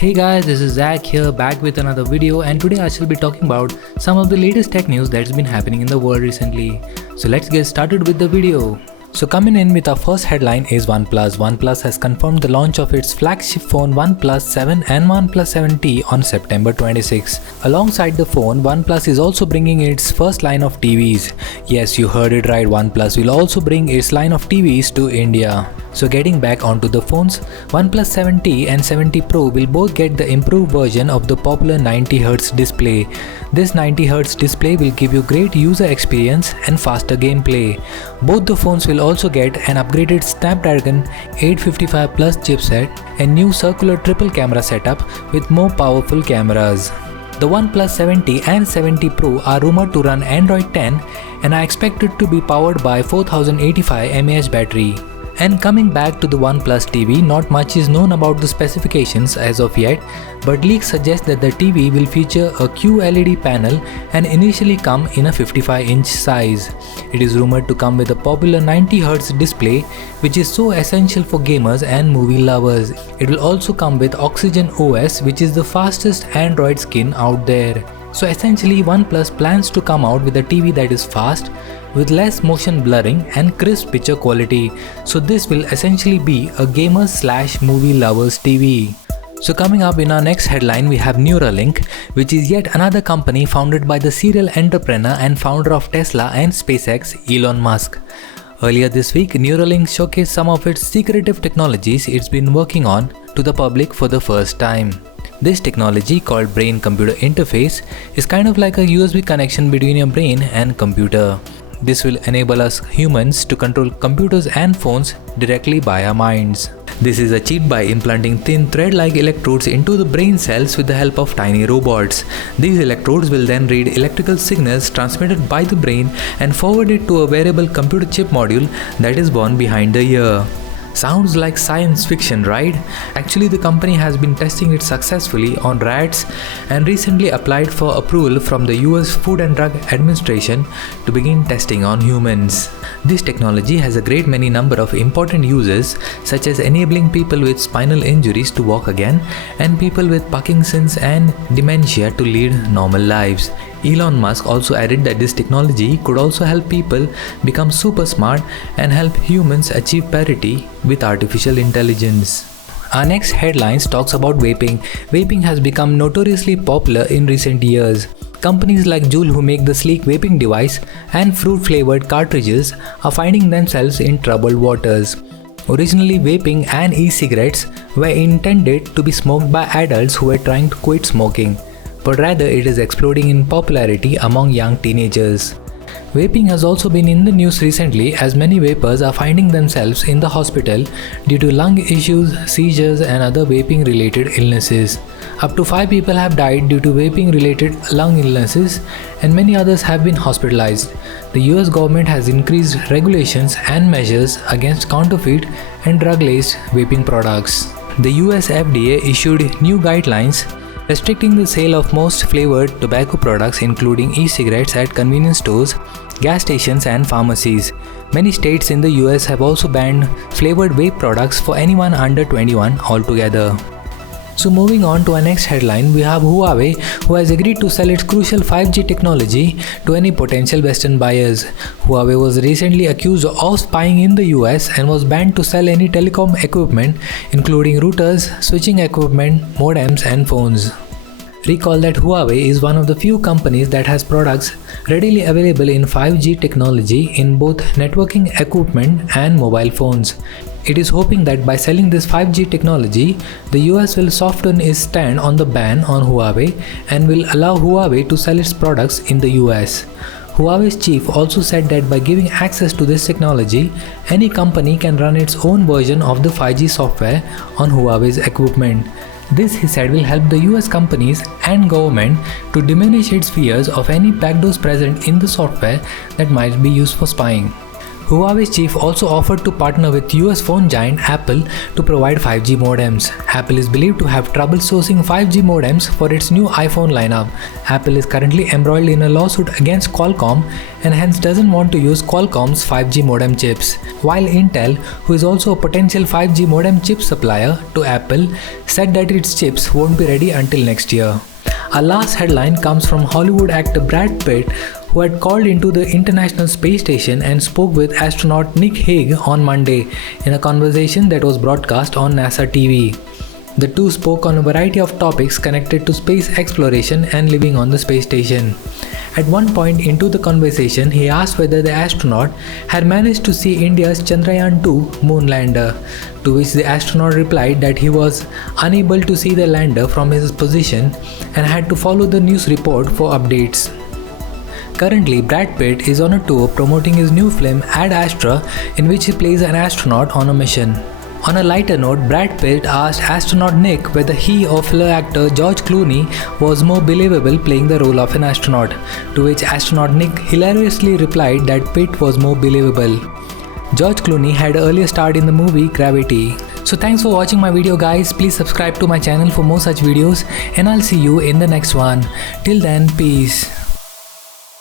Hey guys, this is Zach here, back with another video, and today I shall be talking about some of the latest tech news that's been happening in the world recently. So let's get started with the video. So coming in with our first headline is OnePlus. OnePlus has confirmed the launch of its flagship phone OnePlus 7 and OnePlus 7T on September 26. Alongside the phone, OnePlus is also bringing its first line of TVs. Yes, you heard it right, OnePlus will also bring its line of TVs to India. So getting back onto the phones, OnePlus 7T and 7T Pro will both get the improved version of the popular 90Hz display. This 90Hz display will give you great user experience and faster gameplay. Both the phones will also get an upgraded Snapdragon 855 Plus chipset and new circular triple camera setup with more powerful cameras. The OnePlus 7T and 7T Pro are rumored to run Android 10 and are expected to be powered by 4085 mAh battery. And coming back to the OnePlus TV, not much is known about the specifications as of yet, but leaks suggest that the TV will feature a QLED panel and initially come in a 55-inch size. It is rumored to come with a popular 90Hz display, which is so essential for gamers and movie lovers. It will also come with Oxygen OS, which is the fastest Android skin out there. So essentially, OnePlus plans to come out with a TV that is fast, with less motion blurring and crisp picture quality. So this will essentially be a gamers/movie lovers TV. So coming up in our next headline, we have Neuralink, which is yet another company founded by the serial entrepreneur and founder of Tesla and SpaceX, Elon Musk. Earlier this week, Neuralink showcased some of its secretive technologies it's been working on to the public for the first time. This technology, called brain-computer interface, is kind of like a USB connection between your brain and computer. This will enable us humans to control computers and phones directly by our minds. This is achieved by implanting thin thread-like electrodes into the brain cells with the help of tiny robots. These electrodes will then read electrical signals transmitted by the brain and forward it to a wearable computer chip module that is born behind the ear. Sounds like science fiction, right? Actually, the company has been testing it successfully on rats and recently applied for approval from the US Food and Drug Administration to begin testing on humans. This technology has a great many number of important uses, such as enabling people with spinal injuries to walk again and people with Parkinson's and dementia to lead normal lives. Elon Musk also added that this technology could also help people become super smart and help humans achieve parity with artificial intelligence. Our next headlines talks about vaping. Vaping has become notoriously popular in recent years. Companies like Juul, who make the sleek vaping device, and fruit-flavored cartridges are finding themselves in troubled waters. Originally, vaping and e-cigarettes were intended to be smoked by adults who were trying to quit smoking, but rather it is exploding in popularity among young teenagers. Vaping has also been in the news recently, as many vapers are finding themselves in the hospital due to lung issues, seizures and other vaping related illnesses. Up to 5 people have died due to vaping related lung illnesses and many others have been hospitalized. The US government has increased regulations and measures against counterfeit and drug-laced vaping products. The US FDA issued new guidelines restricting the sale of most flavored tobacco products, including e-cigarettes, at convenience stores, gas stations and pharmacies. Many states in the US have also banned flavored vape products for anyone under 21 altogether. So moving on to our next headline, we have Huawei, who has agreed to sell its crucial 5G technology to any potential Western buyers. Huawei was recently accused of spying in the US and was banned to sell any telecom equipment, including routers, switching equipment, modems and phones. Recall that Huawei is one of the few companies that has products readily available in 5G technology in both networking equipment and mobile phones. It is hoping that by selling this 5G technology, the US will soften its stand on the ban on Huawei and will allow Huawei to sell its products in the US. Huawei's chief also said that by giving access to this technology, any company can run its own version of the 5G software on Huawei's equipment. This, he said, will help the US companies and government to diminish its fears of any backdoors present in the software that might be used for spying. Huawei's chief also offered to partner with US phone giant Apple to provide 5G modems. Apple is believed to have trouble sourcing 5G modems for its new iPhone lineup. Apple is currently embroiled in a lawsuit against Qualcomm and hence doesn't want to use Qualcomm's 5G modem chips. While Intel, who is also a potential 5G modem chip supplier to Apple, said that its chips won't be ready until next year. Our last headline comes from Hollywood actor Brad Pitt, who had called into the International Space Station and spoke with astronaut Nick Hague on Monday in a conversation that was broadcast on NASA TV. The two spoke on a variety of topics connected to space exploration and living on the space station. At one point into the conversation, he asked whether the astronaut had managed to see India's Chandrayaan-2 moon lander, to which the astronaut replied that he was unable to see the lander from his position and had to follow the news report for updates. Currently, Brad Pitt is on a tour promoting his new film Ad Astra, in which he plays an astronaut on a mission. On a lighter note, Brad Pitt asked astronaut Nick whether he or fellow actor George Clooney was more believable playing the role of an astronaut, to which astronaut Nick hilariously replied that Pitt was more believable. George Clooney had earlier starred in the movie Gravity. So thanks for watching my video guys, please subscribe to my channel for more such videos and I'll see you in the next one. Till then, peace.